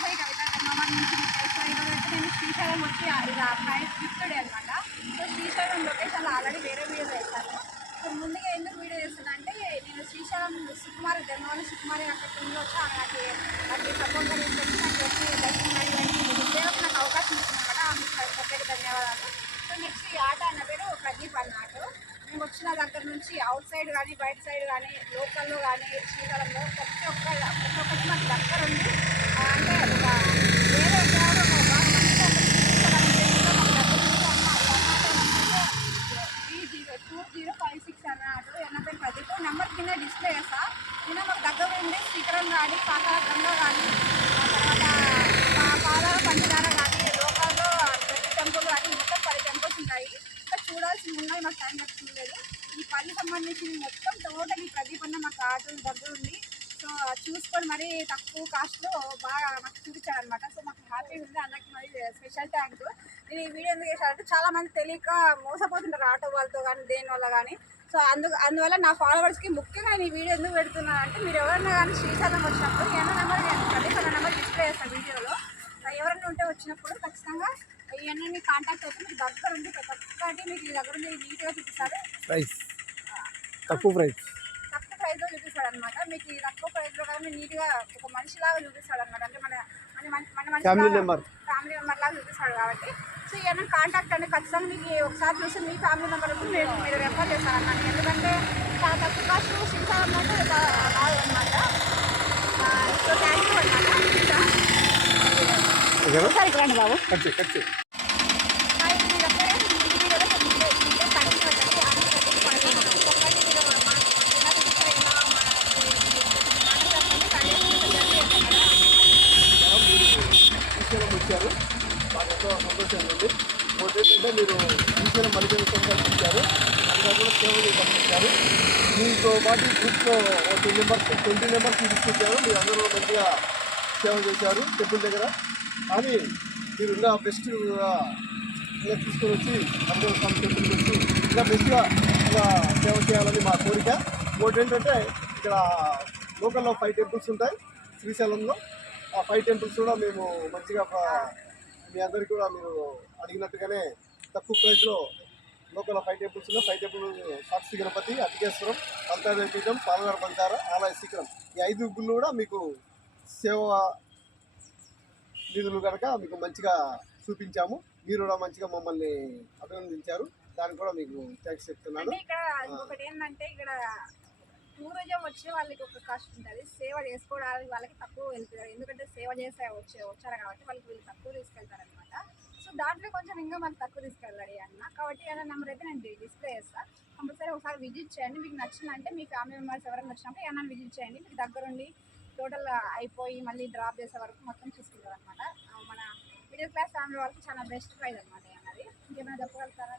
దాసరి కవిత ధర్మవరం నుంచి అయితే నేను శ్రీశైలం వచ్చి ఇలా నైట్ ఫిఫ్త్ డే అనమాట సో శ్రీశైలం లొకేషన్ ఆల్రెడీ వేరే వీడియో వేశాను సో ముందుగా ఎందుకు వీడియో చేస్తున్నా అంటే నేను శ్రీశైలం సుకుమారి ధర్మవరం సుకుమారి అక్కడ టీంలో వచ్చి ఆమె నాకు నాకు సపోర్ట్ చేసి నాకు వచ్చి దర్శనం అయ్యి నాకు అవకాశం ఇచ్చిందనమాట ఆమెకు ప్రత్యేక ధన్యవాదాలు. సో నెక్స్ట్ ఈ ఆట అన్న పేరు ప్రదీప్ అన్న ఆట మేము వచ్చిన దగ్గర నుంచి అవుట్ సైడ్ కానీ బయట సైడ్ కానీ లోకల్లో కానీ శ్రీకారంలో ప్రతి ఒక్క ప్రతి ఒక్కటి మాకు దగ్గర ఉంది ఆ, అంటే ఒక వేరే దేవుడు ఒక బాగా మంచిగా ఒక తీసుకోవడానికి తెలియదు. మాకు దగ్గర నుంచి అన్న అన్న three zero two zero five six అన్న ఆటో ఎన్న పేరు ప్రదీప్ నెంబర్ కింద డిస్ప్లే చేస్తా నిన్న మాకు దగ్గర కారం కానీ పాతాల కానీ తర్వాత పాదాల పంచదార కానీ లోకల్లో ప్రతి టెంపుల్ కానీ మొత్తం పది టెంపుల్స్ ఉంటాయి. ఇంకా చూడాల్సి ఉన్నాయి మాకు టైం దొరుకుతుంది ఈ పల్లి సంబంధించిన మొత్తం టోటల్ ఈ ప్రదీపన్న మాకు ఆటలు దగ్గర ఉంది. చూసుకొని మరీ తక్కువ కాస్ట్లో బాగా మాకు చూపించాడు అనమాట సో మాకు హ్యాపీగా ఉంది. అన్నకి మరి స్పెషల్ థ్యాంక్ నేను ఈ వీడియో ఎందుకు చేశానంటే చాలా మంది తెలియక మోసపోతుంటారు ఆటో వాళ్ళతో కానీ దేని వల్ల కానీ సో అందు అందువల్ల నా ఫాలోవర్స్కి ముఖ్యంగా నేను ఈ వీడియో ఎందుకు పెడుతున్నాను అంటే మీరు ఎవరైనా కానీ శ్రీశైలం వచ్చినప్పుడు ఎన్నో నెంబర్ నేను అన్న నెంబర్ డిస్ప్లే చేస్తాను వీడియోలో ఎవరైనా ఉంటే వచ్చినప్పుడు ఖచ్చితంగా ఇవన్నీ కాంటాక్ట్ అయితే మీకు దగ్గర ఉంది ప్రతి ఒక్కటి మీకు ఈ దగ్గర ఉంది నీట్గా చూపిస్తారు. ప్రైస్ తక్కువ ప్రైస్ తక్కువ ప్రైస్లో చూపిస్తాడు అనమాట మీకు ఈ తక్కువ ప్రైస్లో కదా మీరు నీట్గా ఒక మనిషిలాగా చూపిస్తాడు అనమాట అంటే మన మన మన- ఫ్యామిలీ మెంబర్ ఫ్యామిలీ మెంబర్ లాగా చూపిస్తాడు కాబట్టి. సో ఇవన్నీ కాంటాక్ట్ అండి ఖచ్చితంగా మీకు ఒకసారి చూసి మీ ఫ్యామిలీ మెంబర్ మీరు మీరు రెఫర్ చేస్తారన్నమాట. ఎందుకంటే చాలా తక్కువ కాస్ట్ శ్రీకారం అంటే కాదు అనమాట సో థ్యాంక్ యూ అనమాట ఇక్కడ రండి బాబు కట్ చేయి కట్ చేయి హాయ్ మీ దగ్గర ఈ వీడియోలో కొన్ని వీడియో వీడియో కనెక్ట్ అవుతుంది అది ప్రతి పని ఒక్కొక్కటి మీరు మన ఎలా చూపిస్తారు ఎలా మన శ్రీశైలం వచ్చారు మాకు ఎంతో సంతోషంగా ఉంది ఒకటి ఏంటంటే మీరు శ్రీశైలం మరిగిన సంవత్సరాలు అంతా కూడా సేవలు పంపించారు దీంతో పాటు గ్రూప్లో ఒక టెన్ మెంబర్స్ ట్వంటీ మెంబర్స్ తీసుకొచ్చారు మీరు అందరూ మంచిగా సేవ చేశారు టెంపుల్ దగ్గర. కానీ మీరు ఇంకా బెస్ట్ ఇలా తీసుకొని వచ్చి అందరూ స్వామి టెంపుల్కి వచ్చి ఇంకా బెస్ట్గా ఇలా సేవ చేయాలని మా కోరిక. ఇంకోటి ఏంటంటే ఇక్కడ లోకల్లో ఫైవ్ టెంపుల్స్ ఉంటాయి. శ్రీశైలంలో ఆ ఫైవ్ టెంపుల్స్ కూడా మేము మంచిగా మీ అందరికీ కూడా మీరు అడిగినట్టుగానే తక్కువ ప్రైస్లో లోకల్ ఫైవ్ టెంపుల్స్ ఉన్నాయి. ఫైవ్ టెంపుల్ సాక్షి గణపతి అతికేశ్వరం పంతాదేవి పీఠం పాలగారు బంజార ఆలయ శిఖరం. ఈ ఐదు గుళ్ళు కూడా మీకు సేవ నిధులు కనుక మీకు మంచిగా చూపించాము. మీరు కూడా మంచిగా మమ్మల్ని అభినందించారు. దానికి కూడా మీకు థ్యాంక్స్ చెప్తున్నాను. ఏంటంటే ఇక్కడ పూర్వజం వచ్చే వాళ్ళకి ఒక కాస్ట్ ఉంటుంది. సేవ చేసుకోవడానికి వాళ్ళకి తక్కువ వెళ్తారు. ఎందుకంటే సేవ చేసే వచ్చే వచ్చారు కాబట్టి వాళ్ళకి వీళ్ళు తక్కువ తీసుకెళ్తారు అనమాట సో దాంట్లో కొంచెం ఇంకా మనకు తక్కువ తీసుకెళ్ళాలి అన్న. కాబట్టి ఏదైనా నెంబర్ అయితే నేను డిస్ప్లే చేస్తాను కంపల్సరీ ఒకసారి విజిట్ చేయండి. మీకు నచ్చిందంటే మీ ఫ్యామిలీ మెంబర్స్ ఎవరైనా వచ్చినప్పుడు ఏమైనా విజిట్ చేయండి. మీకు దగ్గరుండి టోటల్ అయిపోయి మళ్ళీ డ్రాప్ చేసే వరకు మొత్తం చూసుకుంటారు అనమాట మన మిడిల్ క్లాస్ ఫ్యామిలీ వాళ్ళకి చాలా బెస్ట్ ప్రైజ్ అనమాట అన్నది. ఇంకేమైనా చెప్పగలుగుతారా?